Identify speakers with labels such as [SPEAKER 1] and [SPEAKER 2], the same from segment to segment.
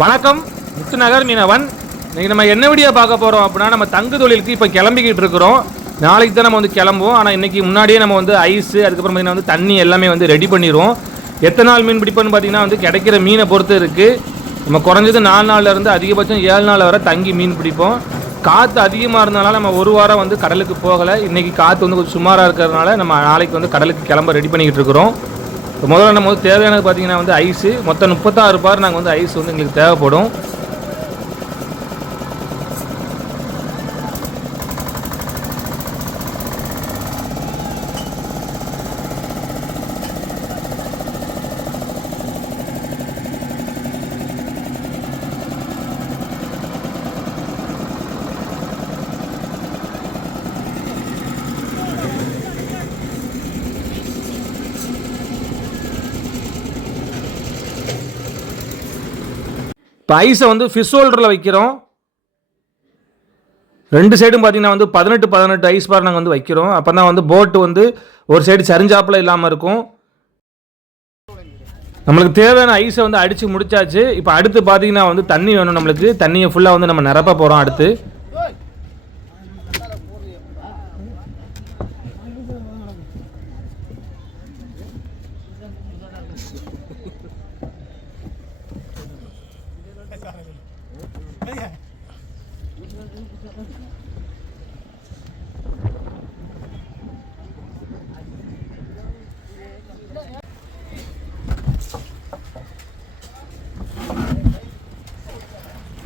[SPEAKER 1] வணக்கம். முத்துநகர் மீனவன். இன்றைக்கி நம்ம என்ன வீடியோ பார்க்க போகிறோம் அப்படின்னா நம்ம தங்கு தொழிலுக்கு இப்போ கிளம்பிக்கிட்டு இருக்கிறோம். நாளைக்கு தான் நம்ம வந்து கிளம்புவோம். ஆனால் இன்றைக்கி முன்னாடியே நம்ம வந்து ஐஸு அதுக்கப்புறம் பார்த்திங்கன்னா வந்து தண்ணி எல்லாமே வந்து ரெடி பண்ணிடுவோம். எத்தனை நாள் மீன் பிடிப்போன்னு பார்த்திங்கன்னா வந்து கிடைக்கிற மீனை பொறுத்து இருக்குது நம்ம குறைஞ்சது நாலு நாள்ல இருந்து அதிகபட்சம் ஏழு நாள் வரை தங்கி மீன் பிடிப்போம். காற்று அதிகமாக இருந்தனால நம்ம ஒரு வாரம் வந்து கடலுக்கு போகலை. இன்னைக்கு காற்று வந்து கொஞ்சம் சுமாராக இருக்கிறதுனால நம்ம நாளைக்கு வந்து கடலுக்கு கிளம்ப ரெடி பண்ணிக்கிட்டு இருக்கிறோம். இப்போ முதல்ல நம்ம வந்து தேவையானது பார்த்தீங்கன்னா வந்து ஐஸு. மொத்தம் முப்பத்தாறு பார் நாங்கள் வந்து ஐஸ் வந்து எங்களுக்கு தேவைப்படும். இப்போ ஐஸை வந்து ஃபிஷ் ஹோல்டரில் வைக்கிறோம். ரெண்டு சைடும் பார்த்தீங்கன்னா வந்து பதினெட்டு பதினெட்டு ஐஸ் பார் நாங்கள் வந்து வைக்கிறோம். அப்போ தான் வந்து போட்டு வந்து ஒரு சைடு சரிஞ்சாப்பில் இல்லாமல் இருக்கும். நம்மளுக்கு தேவையான ஐஸை வந்து அடித்து முடிச்சாச்சு. இப்போ அடுத்து பார்த்தீங்கன்னா வந்து தண்ணி வேணும் நம்மளுக்கு. தண்ணியை ஃபுல்லாக வந்து நம்ம நிரப்ப போகிறோம் அடுத்து.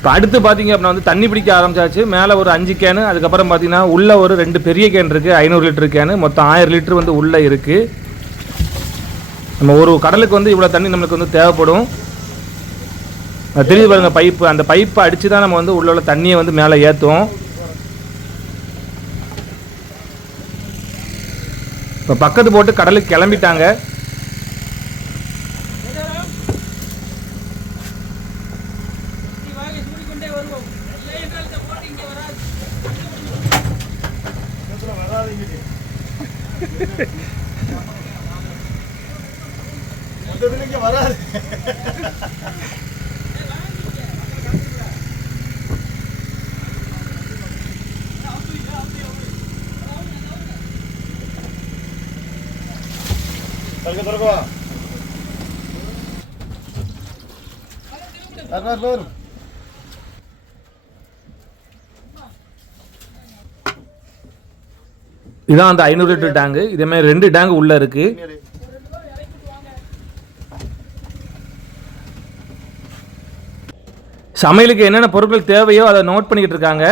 [SPEAKER 1] இப்போ அடுத்து பார்த்தீங்க அப்படின்னா வந்து தண்ணி பிடிக்க ஆரம்பிச்சாச்சு. மேலே ஒரு அஞ்சு கேனு அதுக்கப்புறம் பார்த்தீங்கன்னா உள்ள ஒரு ரெண்டு பெரிய கேன் இருக்குது ஐநூறு லிட்டர் கேனு மொத்தம் ஆயிரம் லிட்டர் வந்து உள்ளே இருக்குது நம்ம ஒரு கடலுக்கு வந்து இவ்வளோ தண்ணி நம்மளுக்கு வந்து தேவைப்படும். தெரியுது பாருங்கள் பைப்பு. அந்த பைப்பை அடித்து தான் நம்ம வந்து உள்ள உள்ள தண்ணியை வந்து மேலே ஏற்றுவோம் இப்போ பக்கத்து போட்டு கடலுக்கு கிளம்பிட்டாங்க.
[SPEAKER 2] తరగ తరగ అన్నారు లేరు
[SPEAKER 1] இதான் அந்த ஐநூறு லிட்டர் டேங்கு இதேமாதிரி ரெண்டு டேங்கு உள்ளே இருக்குது சமையலுக்கு என்னென்ன பொருட்கள் தேவையோ அதை நோட் பண்ணிக்கிட்டு இருக்காங்க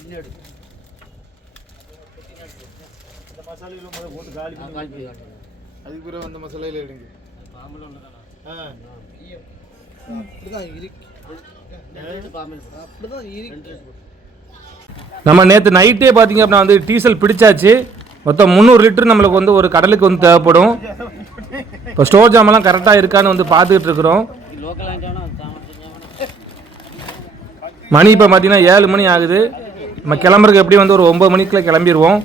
[SPEAKER 2] இந்த மசாலையில முதல்ல போட்டு காலி பண்ணி அதுக்கு பிறகு அந்த மசாலையில எடுங்க. ஆ.
[SPEAKER 3] அப்படிதான் இருக்கு. அப்படிதான் இருக்கு.
[SPEAKER 1] நம்ம நேற்று நைட்டே பார்த்தீங்க அப்படின்னா வந்து டீசல் பிடிச்சாச்சு. மொத்தம் முந்நூறு லிட்டர் நம்மளுக்கு வந்து ஒரு கடலுக்கு வந்து தேவைப்படும். இப்போ ஸ்டோர் ஜாமெல்லாம் கரெக்டாக இருக்கான்னு வந்து பார்த்துக்கிட்டு இருக்கிறோம். மணி இப்போ பார்த்தீங்கன்னா ஏழு மணி ஆகுது. நம்ம கிளம்புறதுக்கு எப்படி வந்து ஒரு ஒம்பது மணிக்குள்ள கிளம்பிடுவோம்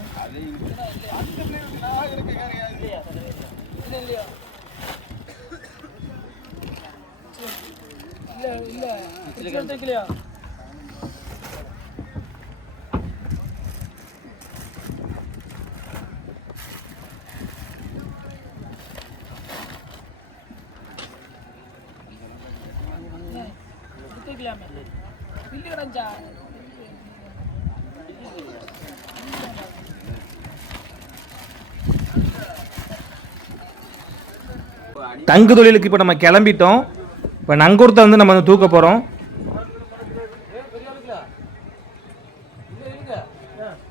[SPEAKER 1] தங்கு தொழிலுக்கு இப்போ நம்ம கிளம்பிட்டோம். இப்போ நங்கூரத்தை வந்து நம்ம வந்து தூக்க போகிறோம்
[SPEAKER 2] Yeah.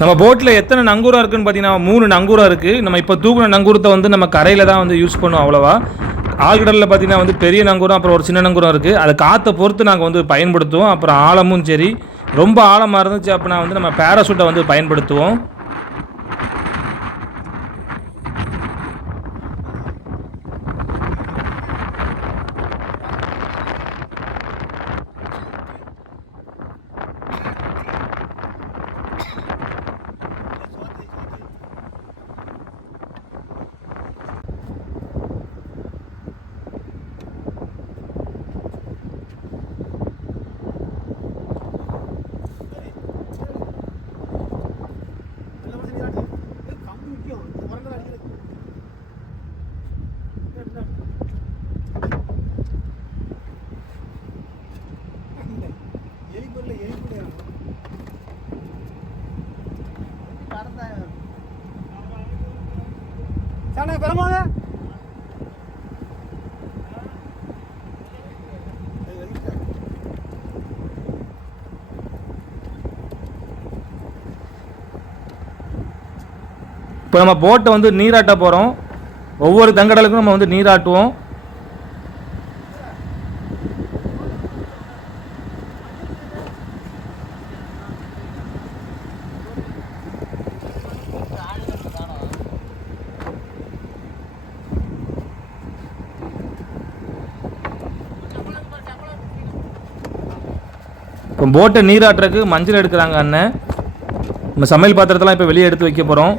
[SPEAKER 1] நம்ம போட்டில் எத்தனை நங்கூரம் இருக்குன்னு பார்த்தீங்கன்னா மூணு நங்கூரம் இருக்குது நம்ம இப்போ தூக்குன நங்கூரத்தை வந்து நம்ம கரையில் தான் வந்து யூஸ் பண்ணுவோம் அவ்வளோவா. ஆழ்கடலில் பார்த்தீங்கன்னா வந்து பெரிய நங்கூரம் அப்புறம் ஒரு சின்ன நங்கூரம் இருக்குது அதை காற்றை பொறுத்து நாங்கள் வந்து பயன்படுத்துவோம். அப்புறம் ஆழமும் சரி ரொம்ப ஆழமாக இருந்துச்சு அப்படின்னா வந்து நம்ம பேராசூட்டை வந்து பயன்படுத்துவோம்.
[SPEAKER 3] சாணா பெருமாங்க
[SPEAKER 1] இப்போ நம்ம போட்டை வந்து நீராட்ட போகிறோம் ஒவ்வொரு தங்கடலுக்கும் நம்ம வந்து நீராட்டுவோம். இப்போ போட்டை நீராட்டுறதுக்கு மஞ்சள் எடுக்கிறாங்க அண்ணன் நம்ம சமையல் பாத்திரத்தெல்லாம் இப்போ வெளியே எடுத்து வைக்க போகிறோம்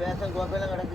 [SPEAKER 3] பேச கோப்பையெல்லாம் கிடக்கு.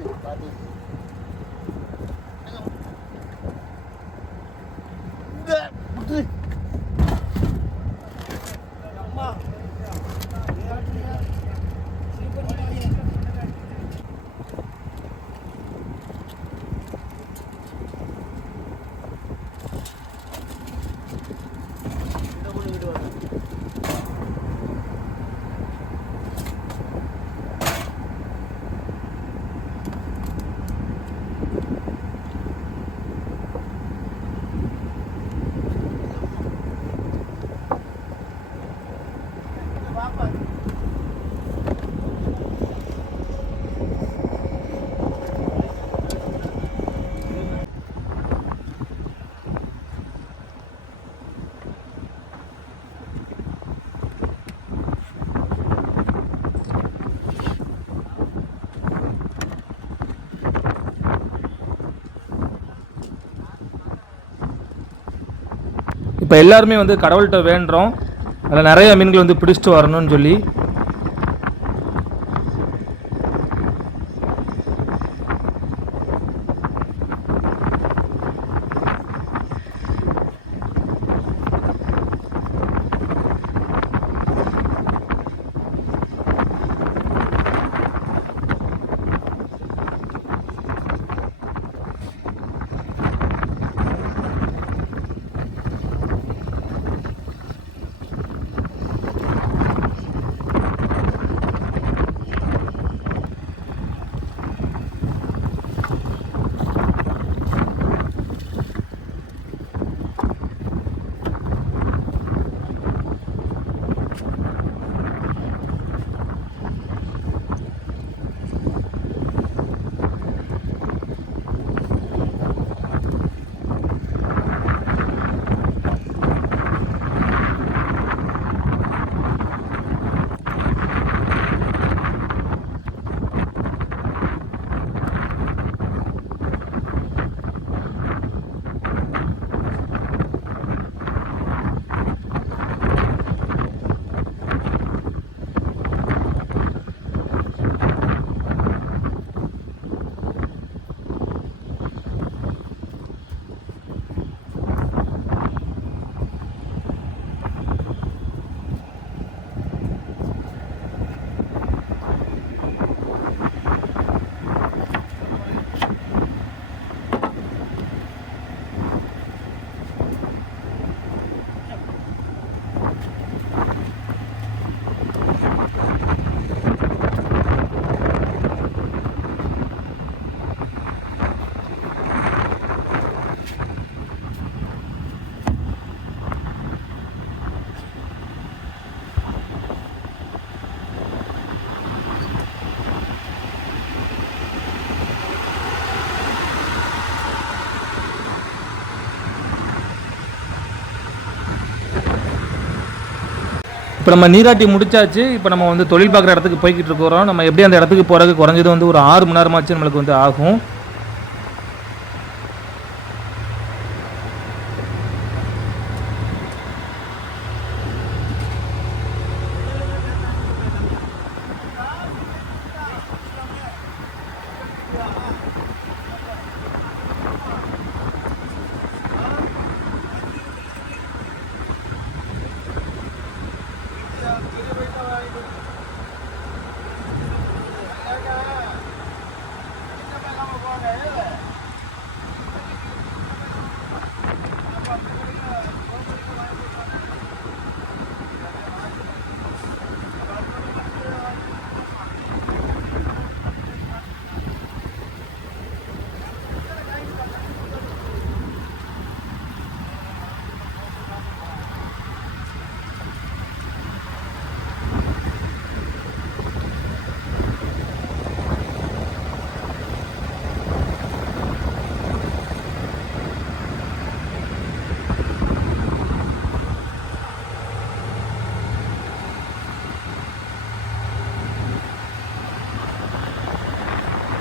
[SPEAKER 1] இப்போ எல்லாருமே வந்து கடவுள்கிட்ட வேண்டுறோம். அதில் நிறைய மீன்கள் வந்து பிடிச்சிட்டு வரணும்னு சொல்லி இப்போ நம்ம நீராட்டி முடிச்சாச்சு. இப்போ நம்ம வந்து தொழில் பார்க்குற இடத்துக்கு போய்கிட்டு இருக்கிறோம். நம்ம எப்படி அந்த இடத்துக்கு போகிறதுக்கு குறைஞ்சது வந்து ஒரு ஆறு மணி நேரமாச்சு நம்மளுக்கு வந்து ஆகும்.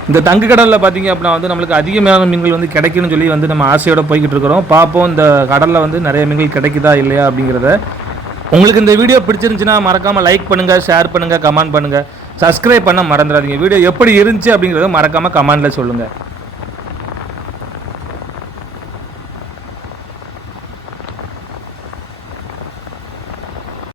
[SPEAKER 1] இந்த தங்கு கடலில் பார்த்தீங்க அப்படின்னா வந்து நம்மளுக்கு அதிகமான மீன்கள் வந்து கிடைக்கும்னு சொல்லி வந்து நம்ம ஆசையோடு போய்கிட்டு இருக்கிறோம். பார்ப்போம் இந்த கடலில் வந்து நிறைய மீன்கள் கிடைக்குதா இல்லையா அப்படிங்கிறத. உங்களுக்கு இந்த வீடியோ பிடிச்சிருந்துச்சுன்னா மறக்காமல் லைக் பண்ணுங்கள் ஷேர் பண்ணுங்கள் கமெண்ட் பண்ணுங்கள் சப்ஸ்கிரைப் பண்ண மறந்துடாதீங்க. வீடியோ எப்படி இருந்துச்சு அப்படிங்கிறத மறக்காமல் கமெண்டில் சொல்லுங்கள்